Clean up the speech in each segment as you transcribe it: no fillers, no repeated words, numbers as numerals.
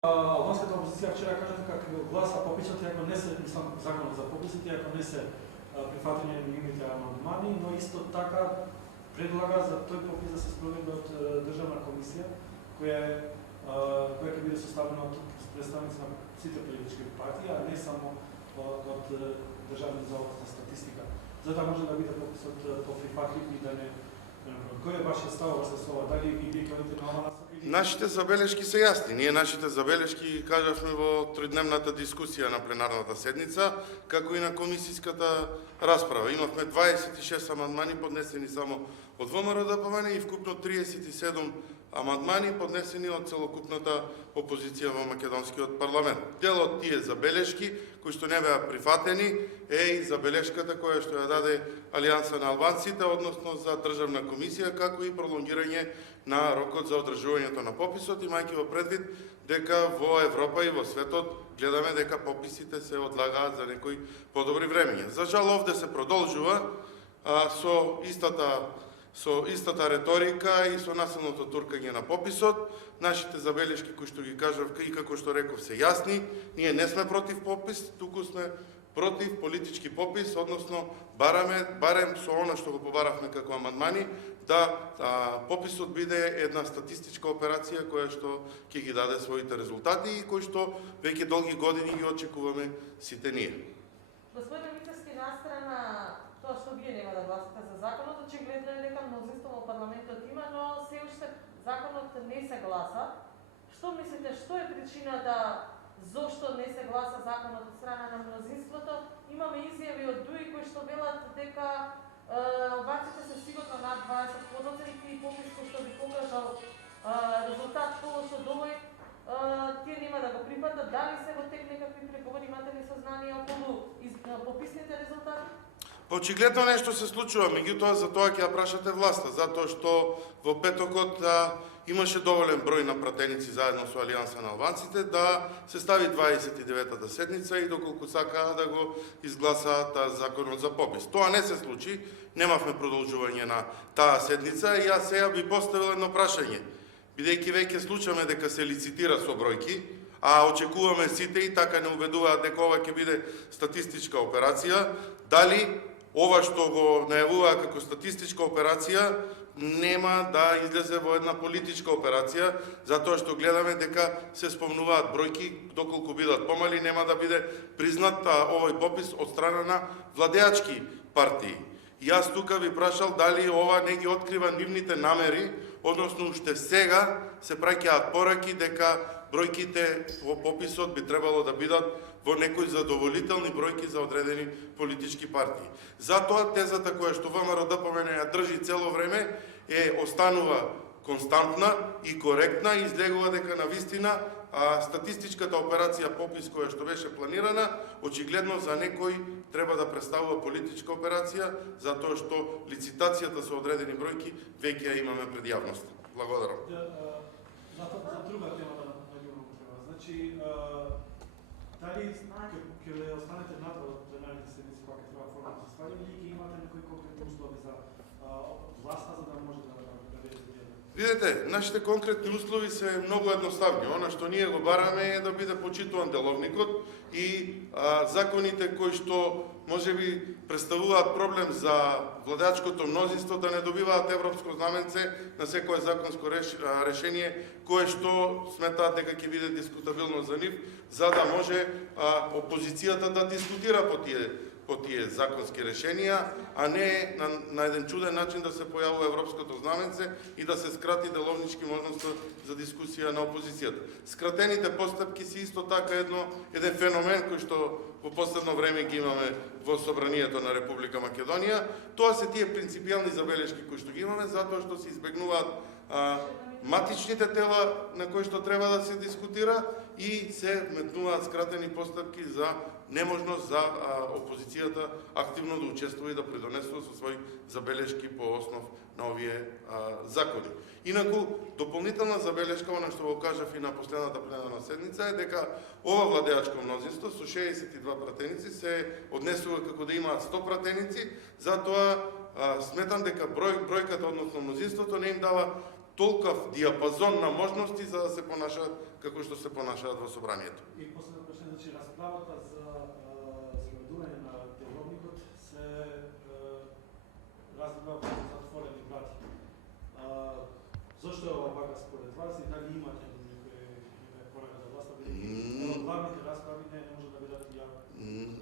Албанската опозиција вчера кажа дека гласа пописот ако не се законот за пописите, ако не се прифатени нивните амандмани, но исто така предлага за тој попис да се спроведе од државна комисија која ќе биде составена од представници на сите политички партии, а не само од Државниот завод за статистика, за да може да биде пописот поприфатлив и да не. Кој е вашиот став во ова? Дали ви вие кажете на ова? Нашите забелешки се јасни. Ние нашите забелешки кажавме во тридневната дискусија на пленарната седница, како и на комисиската расправа. Имавме 26 амандмани поднесени само од ВМРО-ДПМН и вкупно 37 амандмани поднесени од целокупната опозиција во македонскиот парламент. Дел од тие забелешки кои што не беа прифатени е и забелешката која што ја даде Алијанса на албанците, односно за државна комисија, како и пролонгирање на рокот за одржувањето на пописот, имајќи во предвид дека во Европа и во светот гледаме дека пописите се одлагаат за некои подобри времења. За жал овде се продолжува со истата реторика и со насилното туркање на пописот. Нашите забелешки кои што ги кажав и како што реков се јасни. Ние не сме против попис, туку сме против политички попис, односно барем со она што го побаравме како амандмани, да пописот биде една статистичка операција која што ќе ги даде своите резултати и кој што веќе долги години ги очекуваме сите ние. Господин Мицевски, настрана тоа што вие нема да гласате за законот, очигледно е дека мнозинство во парламентот има, но се уште законот не се гласа. Што мислите, што е причината зошто не се гласа законот од страна на мнозинството? Имаме изјави од ДУИ кои што велат дека албанците се сигурно над 20 подоценики и попис кој што би покажал резултат полошо од овој, тие нема да го прифатат. Дали се во тек некакви преговори, имате ли сознание околу пописните резултати? Очигледно нешто се случува, меѓутоа за тоа ќе ја прашате власта, затоа што во петокот имаше доволен број на пратеници заедно со Алијанса на албанците да се стави 29-та седница и доколку сакаа да го изгласаат законот за попис. Тоа не се случи, немавме продолжување на таа седница и јас сега би поставил едно прашање. Бидејќи веќе случаме дека се лицитира со бројки, а очекуваме сите и така не убедуваат дека ова ќе биде статистичка операција, дали ова што го најавува како статистичка операција нема да излезе во една политичка операција, затоа што гледаме дека се спомнуваат бројки, доколку бидат помали, нема да биде признат овој попис од страна на владеачки партии. Јас тука ви прашал дали ова не ги открива нивните намери, односно уште сега се праќаат пораки дека бројките во пописот би требало да бидат во некои задоволителни бројки за одредени политички партии. Затоа тезата која што ВМРО-ДПМН ја држи цело време останува константна и коректна и излегува дека навистина статистичката операција попис која што беше планирана, очигледно за некој треба да представува политичка операција, затоа што лицитацијата со одредени бројки веќе ја имаме пред јавност. Благодарам. За друга тема да најдувам треба. Значи, дали ќе останете надвор од пленарните седници кога ќе треба формално заставање или ќе имате некои конкретни услови за власта за да може да Видете, нашите конкретни услови се многу едноставни. Она што ние го бараме е да биде почитуван деловникот и законите кои што можеби представуваат проблем за владеачкото мнозинство да не добиваат европско знаменце на секое законско решение кое што сметаат дека ќе биде дискутабилно за нив, за да може опозицијата да дискутира по тие законски решенија, а не на еден чуден начин да се појавува европското знаменце и да се скрати деловнички можности за дискусија на опозицијата. Скратените постапки се исто така еден феномен кој што во последно време ги имаме во Собранието на Република Македонија. Тоа се тие принципијални забелешки кои што ги имаме, затоа што се избегнуваат матичните тела на кои што треба да се дискутира и се метнуваат скратени постапки за неможност за опозицијата активно да учествува и да придонесува со своји забелешки по основ на овие закони. Инаку, дополнителна забелешка, она што го кажав и на последната пленарна седница, е дека ова владеачко мнозинство со 62 пратеници се однесува како да имаат 100 пратеници, затоа сметам дека бројката, односно мнозинството, не им дава толкав диапазон на можности за да се понашаат како што се понашаат во собранието. И последно прашање, значи расправата за спроведување на деловникот се развива во затворени врати. Зошто е ова вака според вас и дали имате некоја порага за власта? Главните расправи не може да бидат јавни.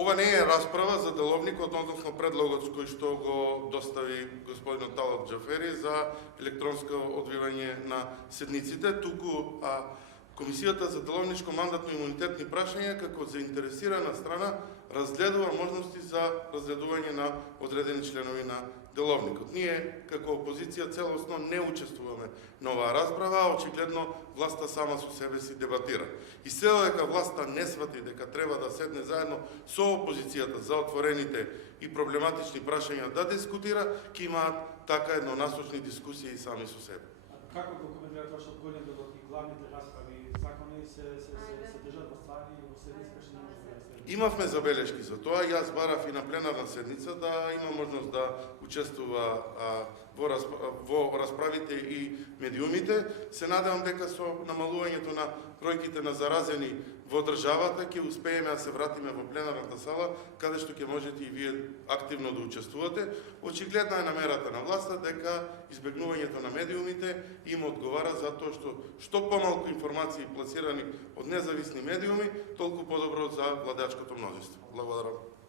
Ова не е расправа за деловникот, односно предлогот кој што го достави господинот Талат Џафери за електронско одвивање на седниците, туку Комисијата за деловничко мандатно имунитетни прашања како заинтересирана страна разгледува можности за разгледување на одредени членови на деловникот. Ние како опозиција целосно не учествуваме на оваа расправа, а очигледно власта сама со себе си дебатира. И се дека власта не свати дека треба да седне заедно со опозицијата за отворените и проблематични прашања да дискутира, ќе имаат така еднонасочни дискусии сами со себе. Како го коментирате тоа што голем дел од главните расправи закони се држат во страни и во седници кај што не може да се. Имавме забелешки за тоа, јас барав и на пленарна седница да има можност да учествува во расправите и медиумите. Се надевам дека со намалувањето на бројките на заразени во државата ќе успееме да се вратиме во пленарната сала, каде што ќе можете и вие активно да учествувате. Очигледна е намерата на власта дека избегнувањето на медиумите им одговара за тоа што помалку информации пласирани од независни медиуми, толку подобро за владеачкото мнозинство. Благодарам.